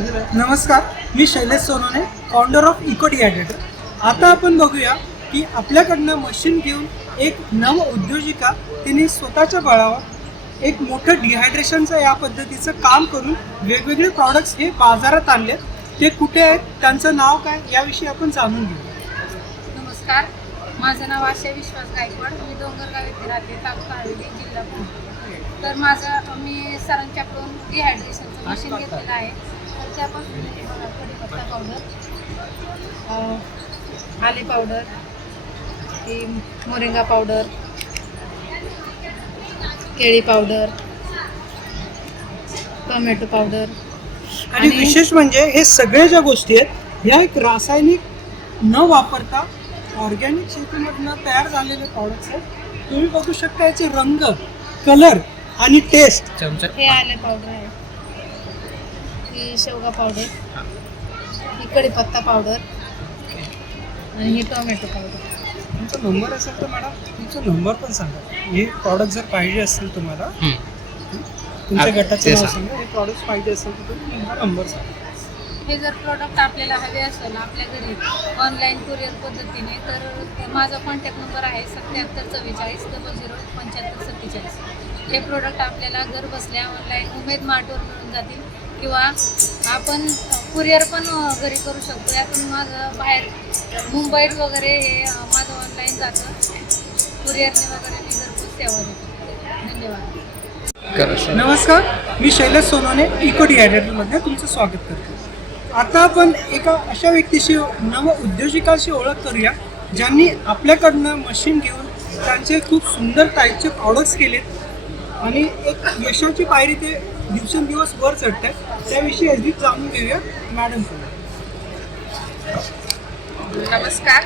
नमस्कार मी Shailesh Sonone founder of eco dehydrator आता आपण बघूया की आपल्याकडनं मशीन घेऊन एक नव उद्योजिका तिने स्वतःच्या बळावर एक मोठं डिहायड्रेशनचं या पद्धतीचं काम करून वेगवेगळे प्रॉडक्ट्स हे बाजारात आणले. ते कुठे आहेत? त्यांचं नाव काय? याविषयी आपण जाणून घेऊ. नमस्कार माझं नाव आशा विश्वास गायकवाड. मी डोंगरगाव येथे राहते तालुका हवेली जिल्हा पुणे. तर माझं मी सरांच्याकडून डिहायड्रेशनचं मशीन घेतलेलं आहे. त्यापासून कढीपत्ता पावडर आले पावडर मोरिंगा पावडर केळी पावडर टोमॅटो पावडर आणि विशेष म्हणजे हे सगळे ज्या गोष्टी आहेत ह्या एक रासायनिक न वापरता ऑर्गॅनिक शेतीमधनं तयार झालेले प्रॉडक्ट्स आहेत. तुम्ही बघू शकता याचे रंग कलर आणि टेस्ट हे आले पावडर आहे. ही शेवगा पावडर ही कढीपत्ता पावडर आणि ही टोमॅटो पावडर तुमचा नंबर असेल तर मॅडम तुमचा नंबर पण सांगा. हे प्रॉडक्ट जर पाहिजे असतील तुम्हाला तुमच्या हा, गटाचं नाव सांग. हे प्रॉडक्ट पाहिजे असेल तर तुम्ही तुमचा नंबर सांगा. हे जर प्रॉडक्ट आपल्याला हवे असेल आपल्या घरी ऑनलाईन कुरिअर पद्धतीने तर माझा कॉन्टॅक्ट नंबर आहे सत्याहत्तर चव्वेचाळीस डबल झिरो पंच्याहत्तर सत्तेचाळीस. हे प्रोडक्ट आपल्याला घर बसल्या ऑनलाईन उमेद मार्टवर मिळून जातील. किंवा आपण कुरिअर पण घरी करू शकतो. यातून माझं बाहेर मुंबईत वगैरे हे माझं ऑनलाईन जातं. कुरिअरने वगैरे मी घरपोच सेवा देतो. धन्यवाद. नमस्कार मी शैलेश सोनोने इको डिहायड्रेटरमध्ये तुमचं स्वागत करतो. आता आपण एका अशा व्यक्तीशी नव उद्योजिकाशी ओळख करूया ज्यांनी आपल्याकडनं मशीन घेऊन त्यांचे खूप सुंदर टाईपचे प्रॉडक्ट्स केलेत. आणि एक यशाची पायरी ते दिवसेंदिवस वर चढत आहे त्याविषयी अधिक जाणून घेऊया मॅडम नमस्कार.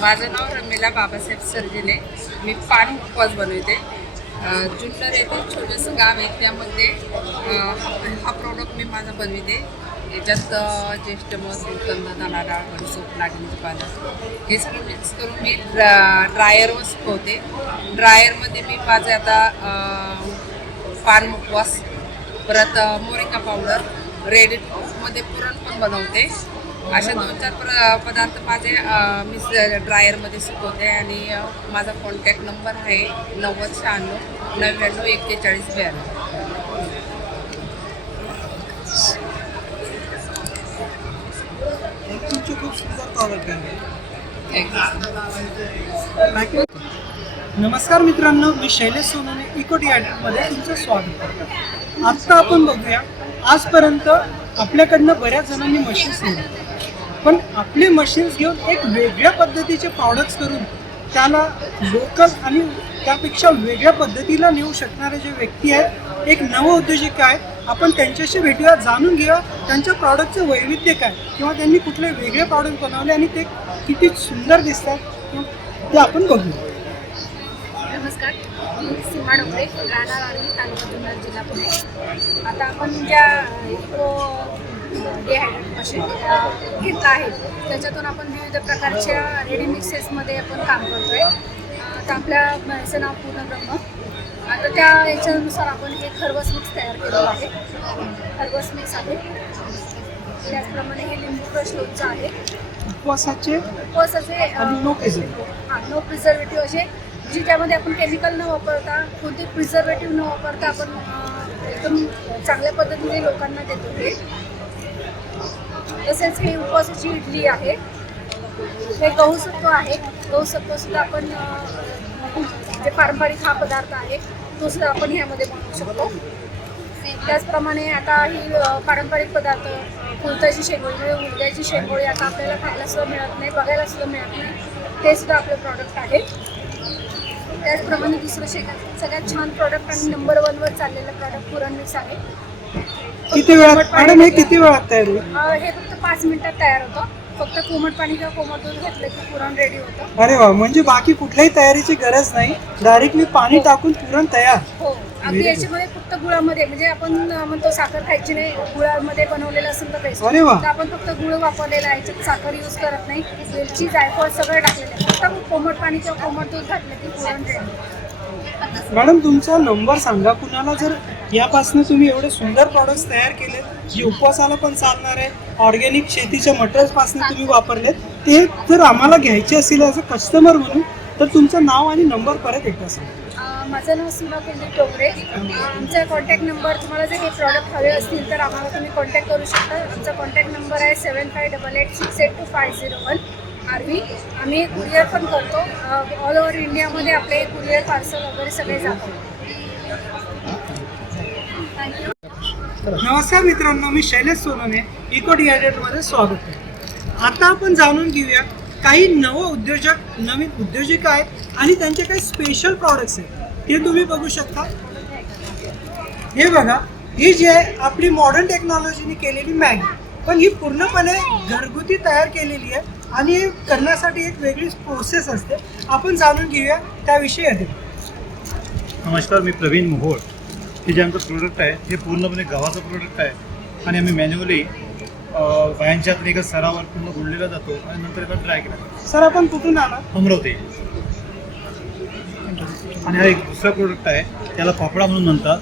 माझं नाव रमेला बाबासाहेब सर्जिले मी पान उपवास बनवते. जुन्नर येथे छोटंसं गाव आहे. त्यामध्ये हा प्रॉडक्ट मी माझा बनविते. याच्यात ज्येष्ठ मध कंद दाणा डाळ बडीसोप पानं हे सगळं मिक्स करून मी ड्रा ड्रायरवर सुकवते ड्रायरमध्ये मी माझं आता पान मुखवास परत अ, मोरिंगा पावडर रेडी मध्ये पुरण पण बनवते. असे दोन चार प्र पदार्थ माझे मी ड्रायरमध्ये सुकवते आणि माझा कॉन्टॅक्ट नंबर आहे नव्वद शहाण्णव नव्याण्णव एक्केचाळीस ब्याण्णव. नमस्कार मित्रांनो मी शैलेश सोनोने इको मध्ये तुमचं स्वागत करतो. आत्ता आपण बघूया. आजपर्यंत आपल्याकडनं बऱ्याच जणांनी मशीन्स नेल्या पण आपले मशीन्स घेऊन एक वेगळ्या पद्धतीचे प्रॉडक्ट्स करून त्याला लोकल आणि त्यापेक्षा वेगळ्या पद्धतीला नेऊ शकणारे जे व्यक्ती आहेत एक नव उद्योजक आहेत आपण त्यांच्याशी भेटूया जाणून घेऊया त्यांच्या प्रॉडक्टचं वैविध्य काय किंवा त्यांनी कुठले वेगळे प्रॉडक्ट बनवले आणि ते किती सुंदर दिसतात. ते आपण बघूया. नमस्कार. मी सीमा डोंगरे राहणार आर्वी तालुका जुन्नर जिल्हा पुणे. आता आपण ज्या इको डिहायड्रेट मशीन घेतलं आहे त्याच्यातून आपण विविध प्रकारच्या रेडी मिक्सेसमध्ये आपण काम करतो आहे आता आपल्या याचं नाव पूर्णब्रह्म आता त्या याच्यानुसार आपण एक खरवस मिक्स तयार केलेलं आहे. खरवस मिक्स आहे. त्याचप्रमाणे हे लिंबू क्रश लोणचं आहे. उपवासाचे उपवासाचे. हां नो प्रिझर्वेटिव्ह असे जी त्यामध्ये आपण केमिकल न वापरता कोणते प्रिझर्वेटिव्ह न वापरता आपण एकदम चांगल्या पद्धतीने लोकांना देतो हे तसेच हे उपवासाची इडली आहे. हे गहूसत्व आहे. गहूसत्व सुद्धा आपण जे पारंपरिक हा पदार्थ आहे तो सुद्धा आपण ह्यामध्ये बनवू शकतो. त्याचप्रमाणे आता ही पारंपरिक पदार्थ कुलताची शेंगोळी म्हणजे उडद्याची शेंगोळी आता आपल्याला खायला सुद्धा मिळत नाही बघायला सुद्धा मिळत नाही ते सुद्धा आपलं प्रॉडक्ट आहे. त्याचप्रमाणे दुसरं शेंगा सगळ्यात छान प्रॉडक्ट आणि नंबर वनवर चाललेलं प्रॉडक्ट पुरण मिक्स आहे. किती वेळात? मॅडम हे किती वेळात तयार होईल? अ, हे फक्त पाच मिनिटात तयार होतं. फक्त कोमट पाणी किंवा कोमट दूध घेतलं की पुरण रेडी होतं. अरे वा म्हणजे बाकी कुठल्याही तयारीची गरज नाही. डायरेक्टली पाणी टाकून पुरण तयार. हो. Good. याच्यामध्ये फक्त गुळामध्ये म्हणजे आपण म्हणतो साखर खायची नाही गुळामध्ये बनवलेलं असेल तर बेस्ट अरे वा. तर आपण फक्त गुळ वापरलेला आहे याच्यात साखर यूज करत नाही. वेलची जायफळ सगळं टाकलेलं आहे. फक्त कोमट पाणी किंवा कोमट दूध घातलं की पुरण रेडी मॅडम तुमचा नंबर सांगा. कुणाला जर यापासून तुम्ही एवढे सुंदर प्रॉडक्ट्स तयार केलेत जे उपवासाला पण चालणार आहे ऑर्गॅनिक शेतीच्या मटेरियल्सपासून तुम्ही वापरलेत ते जर आम्हाला घ्यायचे असेल ॲज अ कस्टमर म्हणून तर तुमचं नाव आणि नंबर परत एकदा सांगा. माझं नाव सीमा कुलदीप डोंगरे आमचा कॉन्टॅक्ट नंबर तुम्हाला जर हे प्रॉडक्ट हवे असतील तर आम्हाला तुम्ही कॉन्टॅक्ट करू शकता. आमचा कॉन्टॅक्ट नंबर आहे seven five double eight six eight two five zero one RV आम्ही कुरिअर पण करतो. ऑल ओव्हर इंडियामध्ये आपले कुरिअर पार्सल वगैरे सगळे जातो थँक्यू नमस्कार मित्रांनो मी शैलेश सोनवणे इको डिआयडेटमध्ये स्वागत आहे. आता आपण जाणून घेऊया काही नव उद्योजक नवीन उद्योजक आहेत आणि त्यांचे काही स्पेशल प्रॉडक्ट्स आहेत. ते तुम्ही बघू शकता. हे बघा ही जी आहे आपली मॉडर्न टेक्नॉलॉजीने केलेली मॅगी. पण ही पूर्णपणे घरगुती तयार केलेली आहे आणि हे करण्यासाठी एक वेगळीच प्रोसेस असते. आपण जाणून घेऊया त्याविषयी अधिक. नमस्कार मी प्रवीण मोहोळ. हे जे आमचं प्रोडक्ट आहे हे पूर्णपणे गव्हाचं प्रोडक्ट आहे. आणि आम्ही मॅन्युअली बायांच्या एका सरावर पूर्ण गुळलेला जातो आणि नंतर एका ड्राय केला. सर आपण कुठून आला अमरावती. आणि हा एक दुसरा प्रोडक्ट आहे त्याला पापडा म्हणून म्हणतात.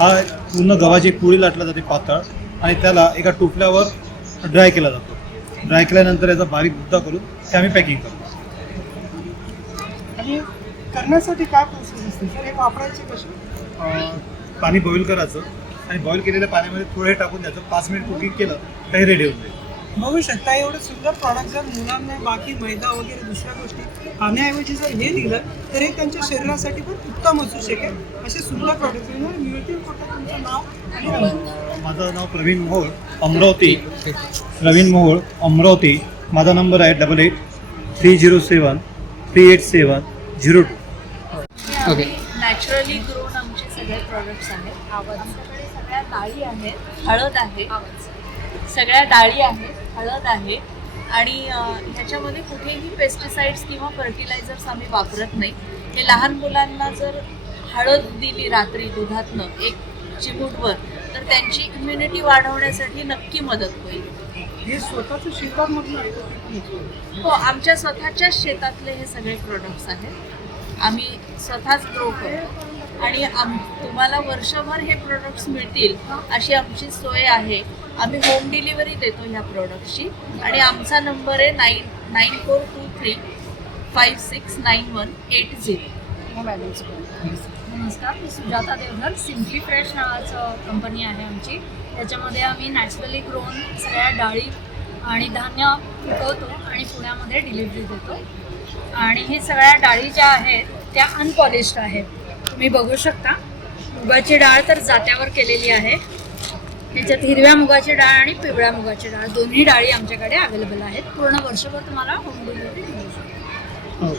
हा पूर्ण गव्हाची पोळी लाटला जाते पातळ आणि त्याला एका टोपल्यावर ड्राय केला जातो. ड्राय केल्यानंतर याचा बारीक बुद्धा करून ते आम्ही पॅकिंग करतो. आणि करण्यासाठी काय प्रोसेस असते? सर हे वापरायचे कसे? अं, पाणी बॉईल करायचं आणि बॉईल केलेल्या पाण्यामध्ये थोडं हे टाकून द्यायचं. पाच मिनिट कुकिंग केलं काही रेडी होऊन जाईल. बघू शकता एवढं सुंदर प्रॉडक्ट जर मुलांना बाकी मैदा वगैरे दुसऱ्या गोष्टी खाण्याऐवजी जर हे दिलं तर हे त्यांच्या शरीरासाठी पण उत्तम असू शकेल. असे सुंदर प्रॉडक्ट मिळतील कुठं तुमचं नाव आणि. माझं नाव प्रवीण मोहोळ अमरावती. प्रवीण मोहोळ अमरावती. माझा नंबर आहे double eight three zero seven three eight seven zero two naturally grown आमचे सगळे प्रोडक्ट्स आहेत. आमच्याकडे सगळ्या डाळी आहेत. हळद आहे. सगळ्या डाळी आहेत. हळद आहे. आणि ह्याच्यामध्ये कुठेही पेस्टिसाइड्स किंवा फर्टिलायझर्स आम्ही वापरत नाही. हे लहान मुलांना जर हळद दिली रात्री दुधातनं एक चिमूटवर तर त्यांची इम्युनिटी वाढवण्यासाठी नक्की मदत होईल. हे स्वतःचं शेतामधून आहे हो आमच्या स्वतःच्याच शेतातले हे सगळे प्रोडक्ट्स आहेत. आम्ही स्वतःच ग्रो करतो. आणि आम तुम्हाला वर्षभर हे प्रोडक्ट्स मिळतील अशी आमची सोय आहे. आम्ही होम डिलिव्हरी देतो ह्या प्रॉडक्टची आणि आमचा नंबर आहे nine nine four two three five six nine one eight zero नमस्कार मी सुजाता देवधर सिम्पली फ्रेश नावाचं कंपनी आहे आमची. त्याच्यामध्ये आम्ही नॅचरली ग्रोन सगळ्या डाळी आणि धान्य पिकवतो आणि पुण्यामध्ये डिलिव्हरी देतो. आणि हे सगळ्या डाळी ज्या आहेत त्या अनपॉलिश्ड आहेत. तुम्ही बघू शकता. मुगाची डाळ तर जात्यावर केलेली आहे. त्याच्यात हिरव्या मुगाची डाळ आणि पिवळ्या मुगाची डाळ. दोन्ही डाळी आमच्याकडे अवेलेबल आहेत. पूर्ण वर्षभर तुम्हाला होम डिलिव्हरी मिळू शकते. हो.